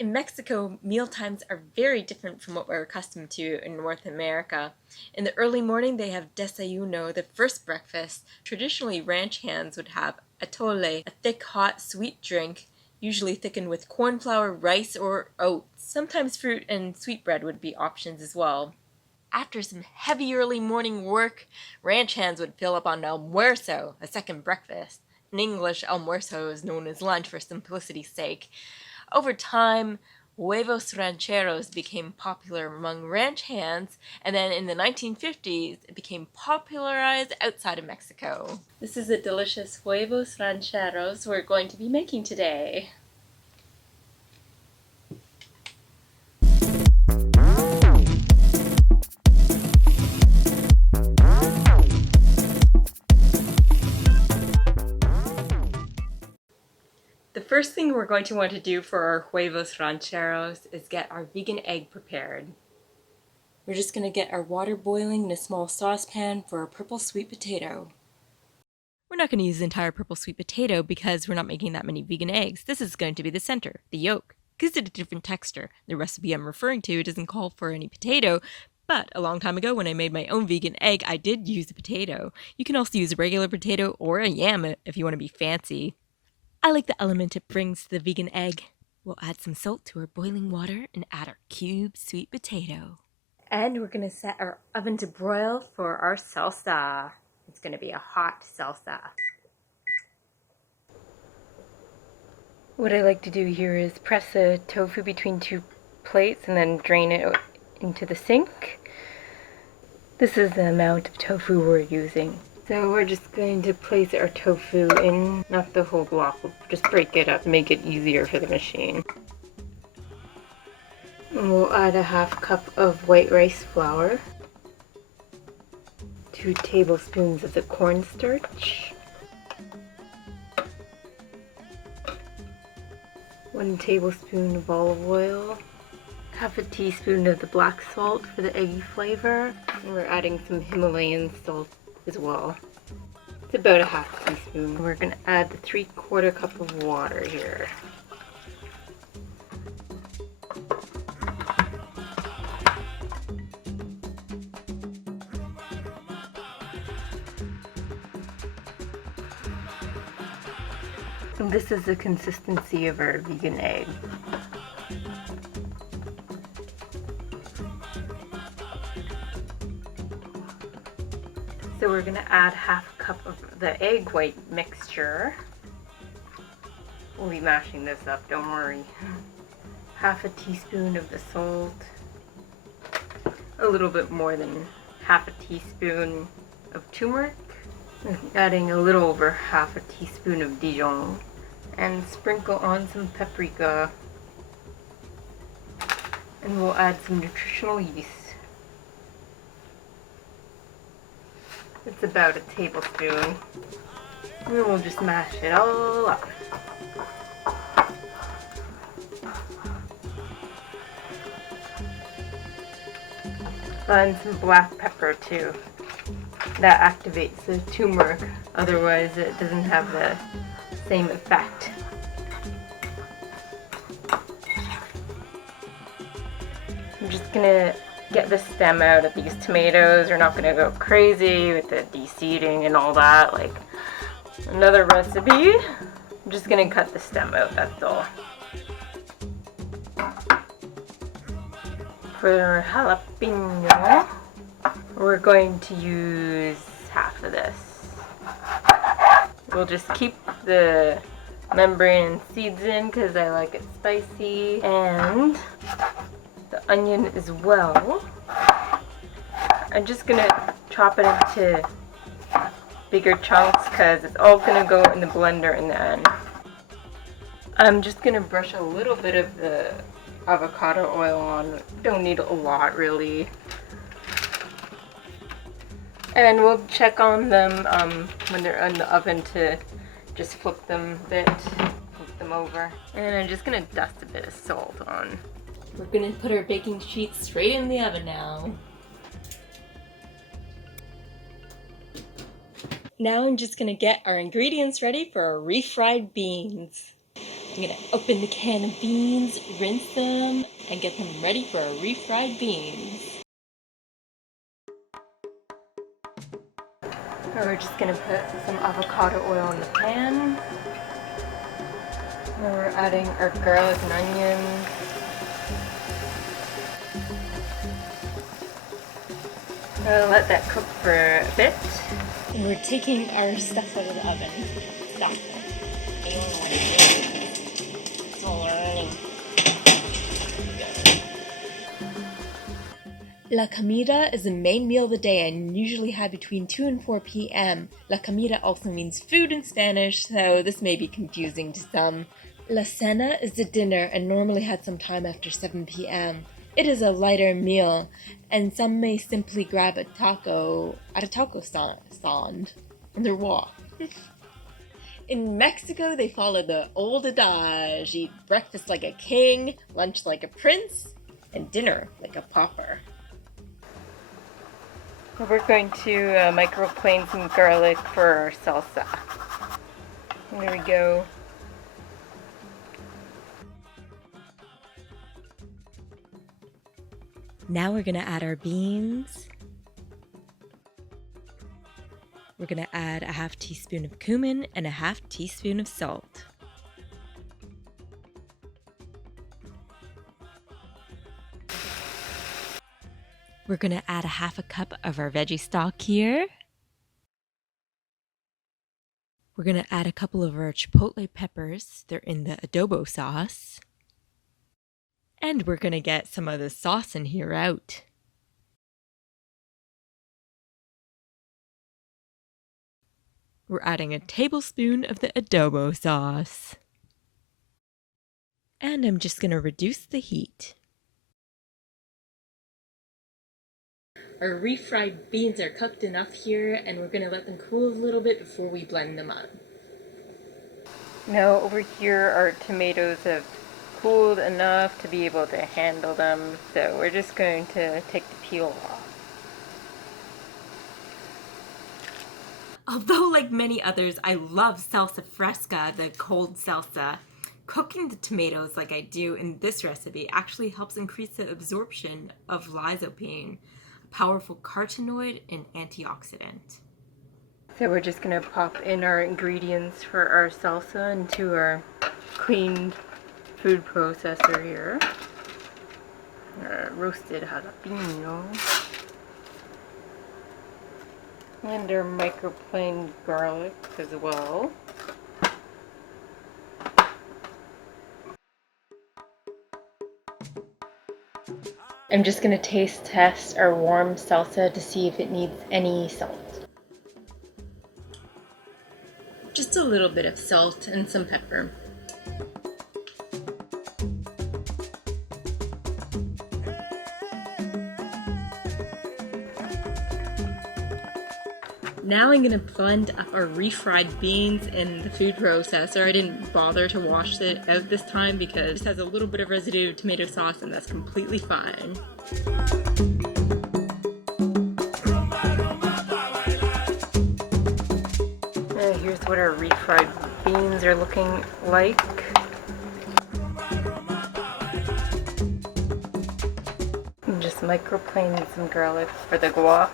In Mexico, meal times are very different from what we're accustomed to in North America. In the early morning, they have desayuno, the first breakfast. Traditionally, ranch hands would have atole, a thick, hot, sweet drink, usually thickened with corn flour, rice, or oats. Sometimes fruit and sweetbread would be options as well. After some heavy early morning work, ranch hands would fill up on almuerzo, a second breakfast. In English, almuerzo is known as lunch for simplicity's sake. Over time, Huevos Rancheros became popular among ranch hands, and then in the 1950s, it became popularized outside of Mexico. This is the delicious Huevos Rancheros we're going to be making today. The first thing we're going to want to do for our Huevos Rancheros is get our vegan egg prepared. We're just going to get our water boiling in a small saucepan for our purple sweet potato. We're not going to use the entire purple sweet potato because we're not making that many vegan eggs. This is going to be the center, the yolk. Gives it a different texture. The recipe I'm referring to doesn't call for any potato, but a long time ago when I made my own vegan egg, I did use a potato. You can also use a regular potato or a yam if you want to be fancy. I like the element it brings to the vegan egg. We'll add some salt to our boiling water and add our cubed sweet potato. And we're going to set our oven to broil for our salsa. It's going to be a hot salsa. What I like to do here is press the tofu between two plates and then drain it into the sink. This is the amount of tofu we're using. So we're just going to place our tofu in, not the whole block, we'll just break it up, make it easier for the machine. And we'll add a half cup of white rice flour, 2 tablespoons of the cornstarch, 1 tablespoon of olive oil, half a teaspoon of the black salt for the eggy flavor, and we're adding some Himalayan salt as well. It's about a half teaspoon. We're going to add the 3/4 cup of water here. And this is the consistency of our vegan egg. So we're going to add half a cup of the egg white mixture. We'll be mashing this up, don't worry. Half a teaspoon of the salt. A little bit more than half a teaspoon of turmeric. Adding a little over half a teaspoon of Dijon. And sprinkle on some paprika. And we'll add some nutritional yeast. It's about a tablespoon. And then we'll just mash it all up. And some black pepper too. That activates the turmeric, otherwise it doesn't have the same effect. I'm just gonna get the stem out of these tomatoes. We're not gonna go crazy with the de-seeding and all that, like another recipe. I'm just gonna cut the stem out, that's all. For jalapeno, we're going to use half of this. We'll just keep the membrane and seeds in because I like it spicy, and the onion as well. I'm just gonna chop it into bigger chunks because it's all gonna go in the blender in the end. I'm just gonna brush a little bit of the avocado oil on. Don't need a lot really. And we'll check on them when they're in the oven to just flip them a bit, flip them over. And I'm just gonna dust a bit of salt on. We're gonna put our baking sheet straight in the oven now. Now I'm just gonna get our ingredients ready for our refried beans. I'm gonna open the can of beans, rinse them, and get them ready for our refried beans. We're just gonna put some avocado oil in the pan. And we're adding our garlic and onions. We'll let that cook for a bit. And we're taking our stuff out of the oven. Stop. I don't know what it is. It's all learning. La comida is the main meal of the day and usually had between 2 and 4 p.m. La comida also means food in Spanish, so this may be confusing to some. La cena is the dinner and normally had some time after 7 p.m. It is a lighter meal, and some may simply grab a taco at a taco stand on their walk. In Mexico, they follow the old adage: eat breakfast like a king, lunch like a prince, and dinner like a pauper. We're going to microplane some garlic for our salsa. There we go. Now we're gonna add our beans. We're gonna add a half teaspoon of cumin and a half teaspoon of salt. We're gonna add a half a cup of our veggie stock here. We're gonna add a couple of our chipotle peppers. They're in the adobo sauce. And we're gonna get some of the sauce in here out. We're adding a tablespoon of the adobo sauce. And I'm just gonna reduce the heat. Our refried beans are cooked enough here, and we're gonna let them cool a little bit before we blend them up. Now over here our tomatoes have cooled enough to be able to handle them, so we're just going to take the peel off. Although like many others, I love salsa fresca, the cold salsa. Cooking the tomatoes like I do in this recipe actually helps increase the absorption of lycopene, a powerful carotenoid and antioxidant. So we're just going to pop in our ingredients for our salsa into our cleaned food processor here. Our roasted jalapeno. And our microplaned garlic as well. I'm just going to taste test our warm salsa to see if it needs any salt. Just a little bit of salt and some pepper. Now I'm going to blend up our refried beans in the food processor. I didn't bother to wash it out this time because it has a little bit of residue of tomato sauce and that's completely fine. Here's what our refried beans are looking like. And just microplane some garlic for the guac.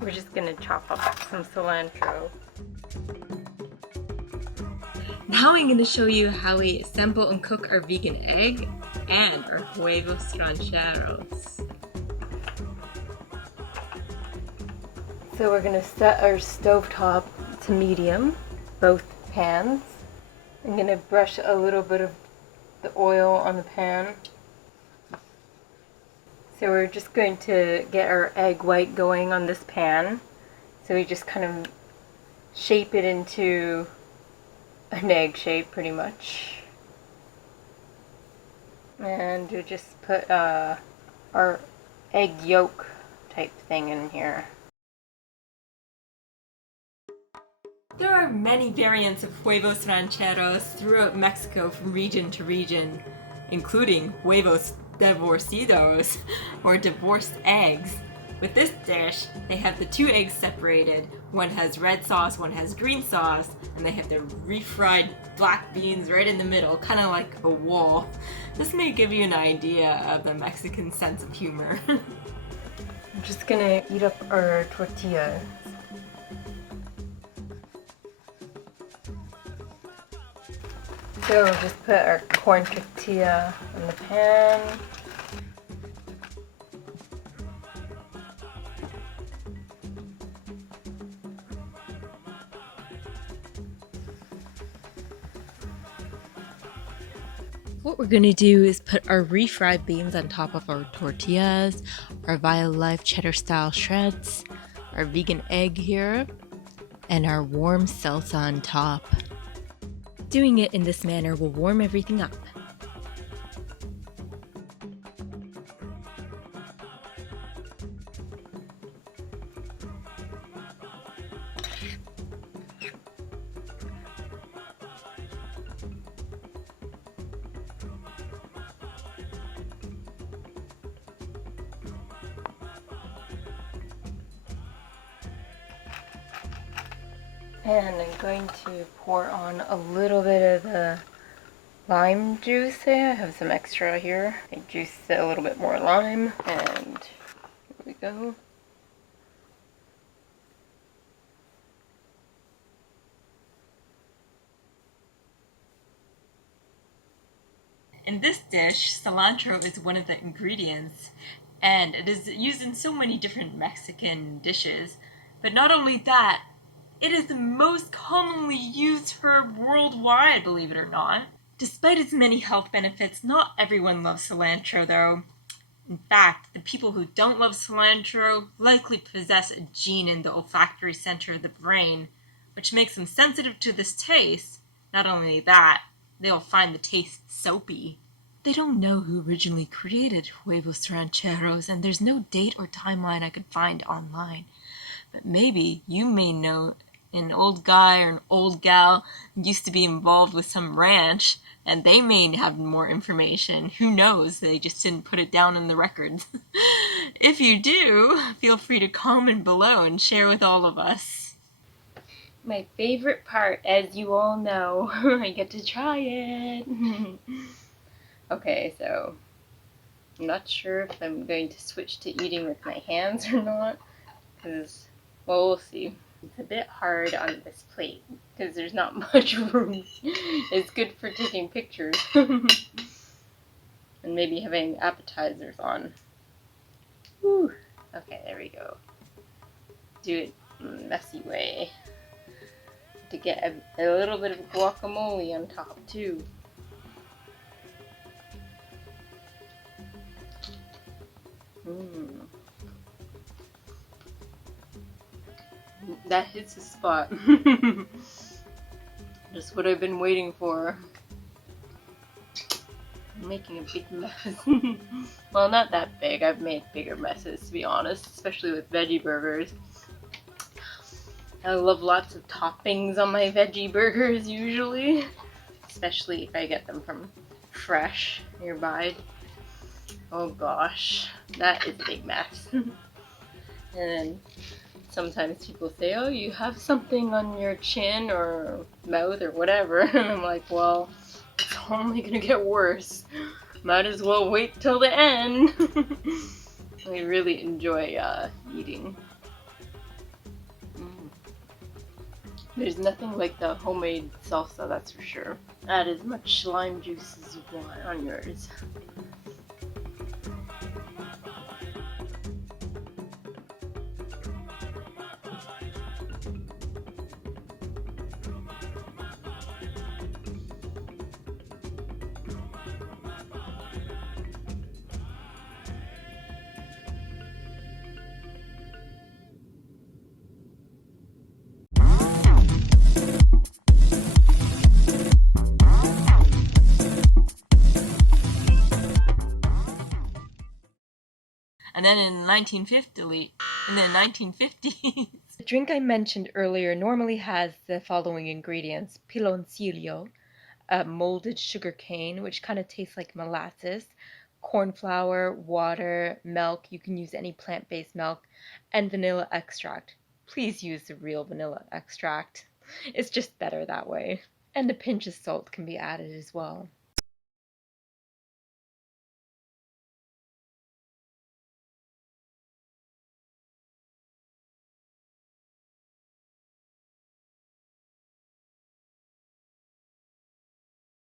We're just gonna chop up some cilantro. Now I'm gonna show you how we assemble and cook our vegan egg and our Huevos Rancheros. So we're gonna set our stovetop to medium, both pans. I'm gonna brush a little bit of the oil on the pan. So we're just going to get our egg white going on this pan. So we just kind of shape it into an egg shape pretty much. And we just put our egg yolk type thing in here. There are many variants of huevos rancheros throughout Mexico from region to region, including huevos divorcidos, or divorced eggs. With this dish, they have the two eggs separated. One has red sauce, one has green sauce, and they have the refried black beans right in the middle, kind of like a wall. This may give you an idea of the Mexican sense of humor. I'm just gonna eat up our tortilla. So we'll just put our corn tortilla in the pan. What we're going to do is put our refried beans on top of our tortillas, our Violife cheddar style shreds, our vegan egg here, and our warm salsa on top. Doing it in this manner will warm everything up. And I'm going to pour on a little bit of the lime juice here. I have some extra here. I juiced a little bit more lime, and here we go. In this dish, cilantro is one of the ingredients, and it is used in so many different Mexican dishes. But not only that, it is the most commonly used herb worldwide, believe it or not. Despite its many health benefits, not everyone loves cilantro though. In fact, the people who don't love cilantro likely possess a gene in the olfactory center of the brain, which makes them sensitive to this taste. Not only that, they'll find the taste soapy. They don't know who originally created Huevos Rancheros, and there's no date or timeline I could find online. But maybe you may know an old guy or an old gal used to be involved with some ranch, and they may have more information. Who knows? They just didn't put it down in the records. If you do, feel free to comment below and share with all of us. My favorite part, as you all know, I get to try it. Okay, so I'm not sure if I'm going to switch to eating with my hands or not, because, well, we'll see. It's a bit hard on this plate because there's not much room. It's good for taking pictures and maybe having appetizers on. Whew. Okay, there we go. Do it in a messy way to get a little bit of guacamole on top too. That hits the spot. Just what I've been waiting for. I'm making a big mess. Well, not that big. I've made bigger messes, to be honest, especially with veggie burgers. I love lots of toppings on my veggie burgers usually, especially if I get them from fresh nearby. Oh gosh, that is a big mess. And then sometimes people say, oh, you have something on your chin or mouth or whatever. And I'm like, well, it's only gonna get worse. Might as well wait till the end. I really enjoy eating. There's nothing like the homemade salsa, that's for sure. Add as much lime juice as you want on yours. And then in the 1950s, the drink I mentioned earlier normally has the following ingredients: piloncillo, molded sugar cane, which kind of tastes like molasses, corn flour, water, milk. You can use any plant-based milk, and vanilla extract. Please use the real vanilla extract. It's just better that way. And a pinch of salt can be added as well.